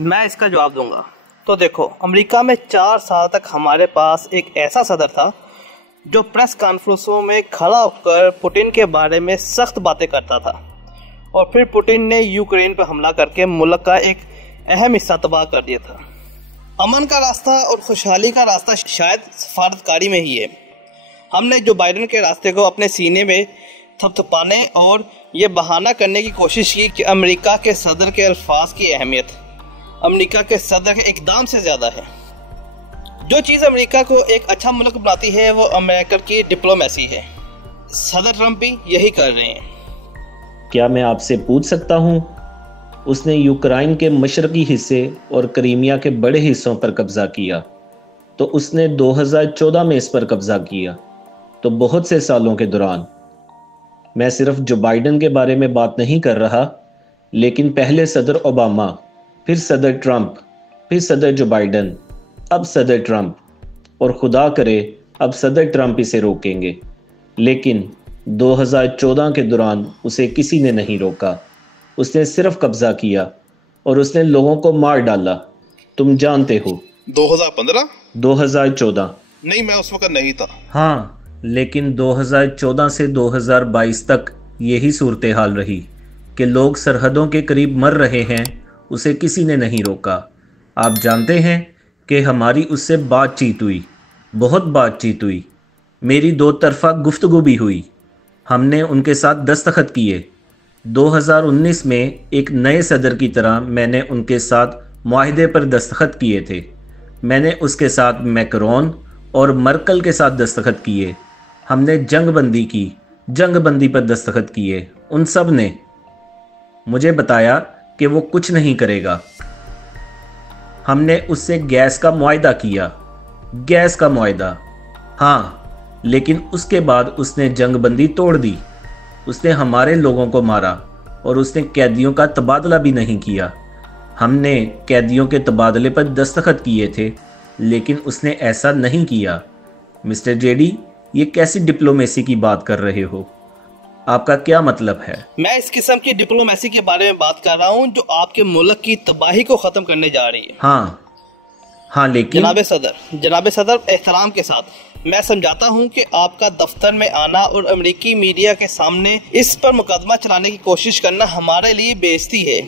मैं इसका जवाब दूंगा। तो देखो, अमेरिका में 4 साल तक हमारे पास एक ऐसा सदर था जो प्रेस कॉन्फ्रेंसों में खड़ा होकर पुतिन के बारे में सख्त बातें करता था, और फिर पुतिन ने यूक्रेन पर हमला करके मुल्क का एक अहम हिस्सा तबाह कर दिया था। अमन का रास्ता और खुशहाली का रास्ता शायद सफारतकारी में ही है। हमने जो बाइडेन के रास्ते को अपने सीने में थपथपाने और ये बहाना करने की कोशिश की कि अमेरिका के सदर के अल्फाज की अहमियत अमेरिका के सदर के इकदाम से ज़्यादा है। जो चीज़ अमेरिका को एक अच्छा मुल्क बनाती है वो अमेरिका की डिप्लोमेसी है। सदर ट्रंप भी यही कर रहे हैं। क्या मैं आपसे पूछ सकता हूँ, उसने यूक्रेन के मशरकी हिस्से और क्रीमिया के बड़े हिस्सों पर कब्जा किया, तो उसने 2014 में इस पर कब्जा किया, तो बहुत से सालों के दौरान। मैं सिर्फ जो बाइडेन के बारे में बात नहीं कर रहा, लेकिन पहले सदर ओबामा, फिर सदर ट्रंप, फिर सदर जो बाइडेन, अब सदर ट्रंप, और खुदा करे अब सदर ट्रंप इसे रोकेंगे। लेकिन 2014 के दौरान उसे किसी ने नहीं रोका। उसने सिर्फ कब्जा किया और उसने लोगों को मार डाला। तुम जानते हो। 2015? 2014? नहीं, मैं उस वक्त नहीं था। हाँ, लेकिन 2014 से 2022 तक यही सूरत हाल रही कि लोग सरहदों के करीब मर रहे हैं, उसे किसी ने नहीं रोका। आप जानते हैं कि हमारी उससे बातचीत हुई, बहुत बातचीत हुई, मेरी 2 तरफ़ा गुफ्तगू भी हुई। हमने उनके साथ दस्तखत किए। 2019 में एक नए सदर की तरह मैंने उनके साथ मुआहदे पर दस्तखत किए थे। मैंने उसके साथ मैक्रोन और मर्कल के साथ दस्तखत किए। हमने जंगबंदी की, जंगबंदी पर दस्तखत किए। उन सब ने मुझे बताया कि वो कुछ नहीं करेगा। हमने उससे गैस का मुआहदा किया, गैस का मुआहदा। हाँ, लेकिन उसके बाद उसने जंगबंदी तोड़ दी। उसने हमारे लोगों को मारा और उसने कैदियों का तबादला भी नहीं किया। हमने कैदियों के तबादले पर दस्तखत किए थे, लेकिन उसने ऐसा नहीं किया। मिस्टर जेडी, ये कैसी डिप्लोमेसी की बात कर रहे हो? आपका क्या मतलब है? मैं इस किस्म की डिप्लोमेसी के बारे में बात कर रहा हूँ जो आपके मुल्क की तबाही को ख़त्म करने जा रही है। हाँ, लेकिन जनाब सदर, एहतराम के साथ मैं समझाता हूं कि आपका दफ्तर में आना और अमेरिकी मीडिया के सामने इस पर मुकदमा चलाने की कोशिश करना हमारे लिए बेइज्जती है।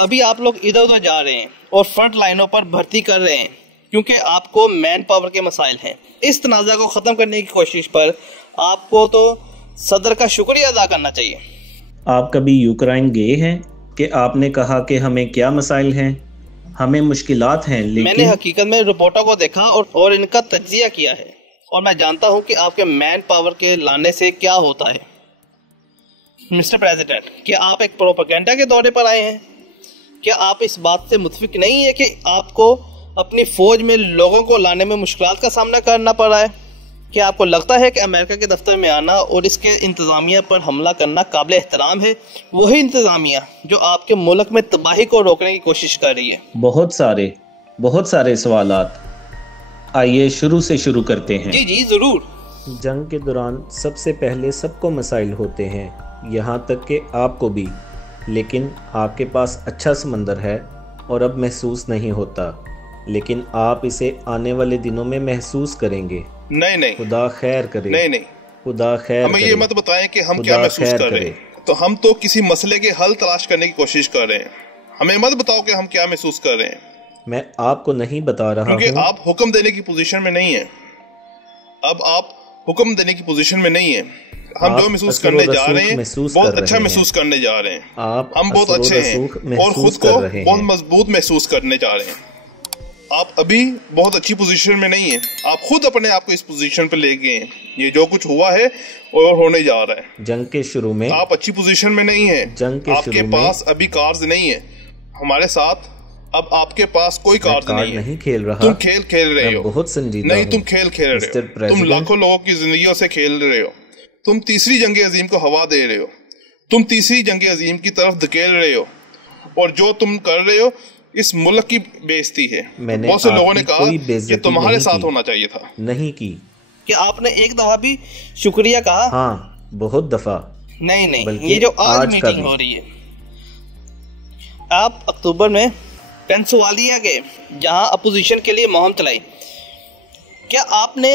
अभी आप लोग इधर उधर जा रहे हैं और फ्रंट लाइनों पर भर्ती कर रहे हैं क्योंकि आपको मैन पावर के मसाइल हैं। इस तनाज़ा को ख़त्म करने की कोशिश पर आपको तो सदर का शुक्रिया अदा करना चाहिए। आप कभी यूक्रेन गए हैं कि आपने कहा कि हमें क्या मसाइल हैं? हमें मुश्किलात हैं, लेकिन मैंने हकीकत में रिपोर्टों को देखा और इनका तज्जिया किया है, और मैं जानता हूं कि आपके मैन पावर के लाने से क्या होता है। मिस्टर प्रेसिडेंट, क्या आप एक प्रोपेगेंडा के दौरे पर आए हैं? क्या आप इस बात से मुतफिक नहीं है कि आपको अपनी फौज में लोगों को लाने में मुश्किलात का सामना करना पड़ा है? क्या आपको लगता है कि अमेरिका के दफ्तर में आना और इसके इंतज़ामिया पर हमला करना काबिल एहतराम है? वही इंतज़ामिया जो आपके मुल्क में तबाही को रोकने की कोशिश कर रही है। बहुत सारे सवालात। आइए शुरू से शुरू करते हैं। जी ज़रूर। जंग के दौरान सबसे पहले सबको मसाइल होते हैं, यहाँ तक कि आपको भी। लेकिन आपके पास अच्छा समंदर है और अब महसूस नहीं होता, लेकिन आप इसे आने वाले दिनों में महसूस करेंगे। नहीं, खुदा खैर करे। नहीं, खुदा खैर हमें ये मत बताएं कि हम क्या महसूस कर रहे हैं। तो हम तो किसी मसले के हल तलाश करने की कोशिश कर रहे हैं। हमें मत बताओ कि हम क्या महसूस कर रहे हैं। मैं आपको नहीं बता रहा हूँ, क्योंकि आप हुक्म देने की पोजीशन में नहीं है। अब आप हुक्म देने की पोजीशन में नहीं है। हम जो महसूस करने जा रहे हैं बहुत अच्छा महसूस करने जा रहे हैं। हम बहुत अच्छे हैं और खुद को बहुत मजबूत महसूस करने जा रहे हैं। आप अभी बहुत अच्छी पोजीशन में नहीं है। आप खुद अपने आप को इस पोजीशन पे ले गए हैं। ये जो कुछ हुआ है और होने जा रहा है। जंग के शुरू में आप अच्छी पोजीशन में नहीं है। आपके पास अभी कार्ड्स नहीं है हमारे साथ। अब आपके पास कोई कार्ड नहीं है। खेल रहा। तुम खेल रहे हो। बहुत संजीदा नहीं, तुम खेल रहे हो। तुम लाखों लोगों की जिंदगियों से खेल रहे हो। तुम तीसरी जंग अजीम को हवा दे रहे हो। तुम तीसरी जंग अजीम की तरफ धकेल रहे हो। और जो तुम कर रहे हो इस मुल्क की बेइज्जती है। बहुत से लोगों ने कहा कि तुम्हारे साथ होना चाहिए था। नहीं की। कि आपने एक दफा भी शुक्रिया कहा? हाँ, बहुत दफा। नहीं, ये जो आज मीटिंग हो रही है, आप अक्टूबर में पेंसिल्वेनिया के, जहां अपोजिशन के लिए मुहिम चलाई। क्या आपने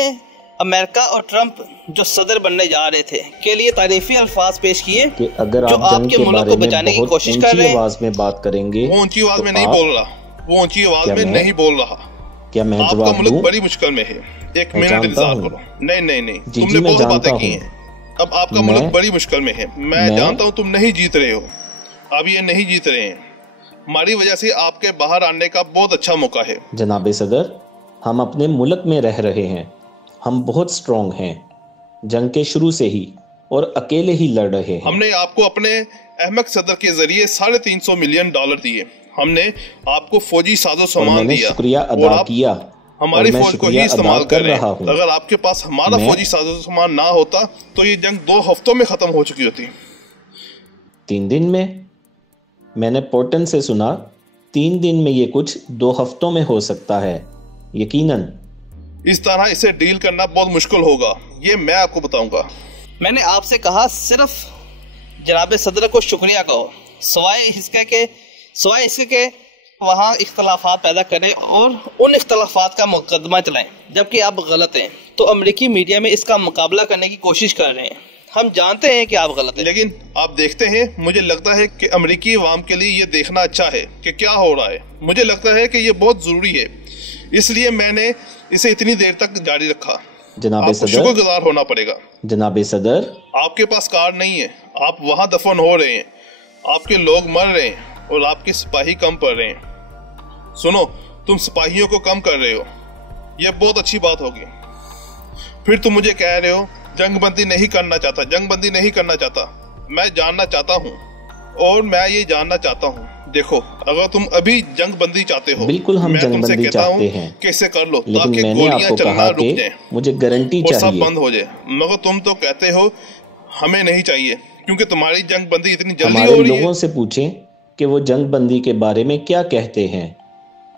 अमेरिका और ट्रंप जो सदर बनने जा रहे थे के लिए तारीफी अल्फाज पेश किए कि अगर जो आप आपके मुल्क को बचाने की कोशिश कर रहे हैं? आवाज में बात करेंगे। वो ऊंची आवाज में नहीं बोल रहा, वो ऊंची आवाज में नहीं बोल रहा। क्या मैं आपका मुल्क बड़ी मुश्किल में है। एक मिनट इंतजार करो। नहीं, तुमने बहुत बातें की हैं। अब आपका मुल्क बड़ी मुश्किल में है। मैं जानता हूँ तुम नहीं जीत रहे हो, अब ये नहीं जीत रहे हैं। हमारी वजह से आपके बाहर आने का बहुत अच्छा मौका है। जनाब सदर, हम अपने मुल्क में रह रहे हैं, हम बहुत स्ट्रॉन्ग हैं, जंग के शुरू से ही, और अकेले ही लड़ रहे हैं। हमने आपको अपने अहमद सदर के जरिए $350 मिलियन दिए। हमने आपको फौजी साजो सामान दिया, शुक्रिया अदा किया। हमारी फौज को ही इस्तेमाल कर रहा हूँ। अगर आपके पास हमारा फौजी साजो सामान ना होता तो ये जंग 2 हफ्तों में खत्म हो चुकी होती। 3 दिन में? मैंने पोर्टन से सुना 3 दिन में ये कुछ 2 हफ्तों में हो सकता है। यकीनन इस तरह इसे डील करना बहुत मुश्किल होगा, ये मैं आपको बताऊंगा। मैंने आपसे कहा सिर्फ जनाब सदर को शुक्रिया कहो, सवाए इसके के वहाँ इख्तलाफात पैदा करें और उन इख्तलाफात का मुकदमा चलाएं, जबकि आप गलत हैं। तो अमेरिकी मीडिया में इसका मुकाबला करने की कोशिश कर रहे हैं। हम जानते हैं कि आप गलत हैं, लेकिन आप देखते हैं, मुझे लगता है कि अमेरिकी अवाम के लिए ये देखना अच्छा है कि क्या हो रहा है। मुझे लगता है कि ये बहुत ज़रूरी है, इसलिए मैंने इसे इतनी देर तक जारी रखा। जनाब सदर, शुक्रगुजार होना पड़ेगा। जनाब सदर, आपके पास कार नहीं है, आप वहाँ दफन हो रहे हैं, आपके लोग मर रहे हैं और आपके सिपाही कम पड़ रहे हैं। सुनो, तुम सिपाहियों को कम कर रहे हो, यह बहुत अच्छी बात होगी। फिर तुम मुझे कह रहे हो जंगबंदी नहीं करना चाहता, जंगबंदी नहीं करना चाहता। मैं जानना चाहता हूँ और मैं ये जानना चाहता हूँ। देखो, अगर तुम अभी जंगबंदी चाहते हो, बिल्कुल हम जंगबंदी चाहते हैं, कैसे कर लो लेकिन ताकि मैंने गोलियां आपको चलना कहा रुक जाए, मुझे गारंटी और चाहिए, सब बंद हो जाए। मगर तुम तो कहते हो हमें नहीं चाहिए क्योंकि तुम्हारी जंगबंदी इतनी जल्दी हो रही है। हमारे लोगों से पूछें कि वो जंगबंदी के बारे में क्या कहते हैं।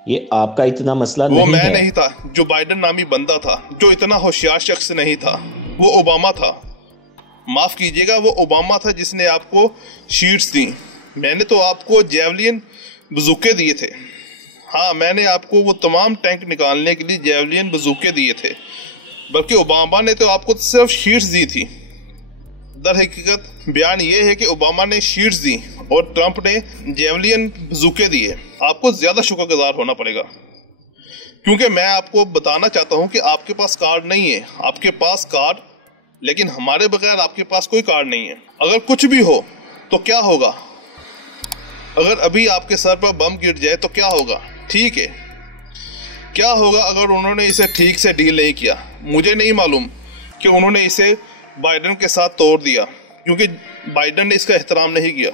ये आपका इतना मसला नहीं है। वो मैं नहीं था, जो बाइडेन नामी बंदा था, जो इतना होशियार शख्स नहीं था, वो ओबामा था। माफ कीजिएगा, वो ओबामा था जिसने आपको शीट्स दी। मैंने तो आपको जेवलिन बजूके दिए थे। हाँ, मैंने आपको वो तमाम टैंक निकालने के लिए जेवलिन बजूके दिए थे, बल्कि ओबामा ने तो आपको सिर्फ शीट्स दी थी। दर हकीकत बयान ये है कि ओबामा ने शीट्स दी और ट्रंप ने जेवलिन बजूके दिए। आपको ज्यादा शुक्रगुजार होना पड़ेगा, क्योंकि मैं आपको बताना चाहता हूं कि आपके पास कार्ड नहीं है। आपके पास कार्ड, लेकिन हमारे बगैर आपके पास कोई कार्ड नहीं है। अगर कुछ भी हो तो क्या होगा? अगर अभी आपके सर पर बम गिर जाए तो क्या होगा? ठीक है, क्या होगा अगर उन्होंने इसे ठीक से डील नहीं किया? मुझे नहीं मालूम कि उन्होंने इसे बाइडेन के साथ तोड़ दिया, क्योंकि बाइडेन ने इसका एहतराम नहीं किया।